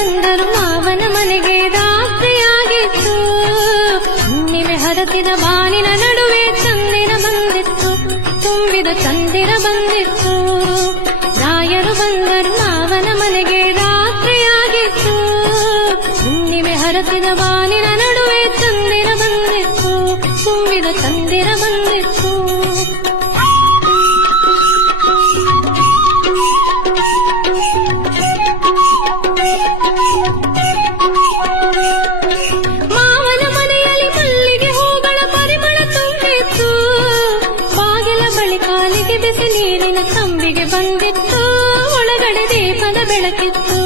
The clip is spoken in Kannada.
ಬಂದರು ಮಾವನ ಮನೆಗೆ ರಾತ್ರಿಯಾಗಿತ್ತು. ಹುಣ್ಣಿಮೆ ಹರತಿದ ಬಾನಿನ ನಡುವೆ ಚಂದಿರ ಬಂದಿತ್ತು, ತುಂಬಿದ ಚಂದಿರ ಬಂದಿತ್ತು. ರಾಯರು ಬಂದರು ಮಾವನ ಮನೆಗೆ ರಾತ್ರಿಯಾಗಿತ್ತು. ಹುಣ್ಣಿಮೆ ಹರತಿದ ಬಾನಿನ ನಡುವೆ ಚಂದಿರ ಬಂದಿತ್ತು, ತುಂಬಿದ ಚಂದಿರ ಬಂದಿತ್ತು. ಮಾವನ ಮನೆಯಲ್ಲಿ ಮಲ್ಲಿಗೆ ಹೂಗಳ ಪರಿಮಳ ತುಂಬಿತ್ತು. ಬಾಗಿಲ ಬಳಿ ಕಾಲಿಗೆ ಬಿಸಿ ನೀರಿನ ತಂಬಿಗೆ ಬಂದಿತ್ತು. ಒಳಗಡೆ ದೀಪದ ಬೆಳಕಿತ್ತು.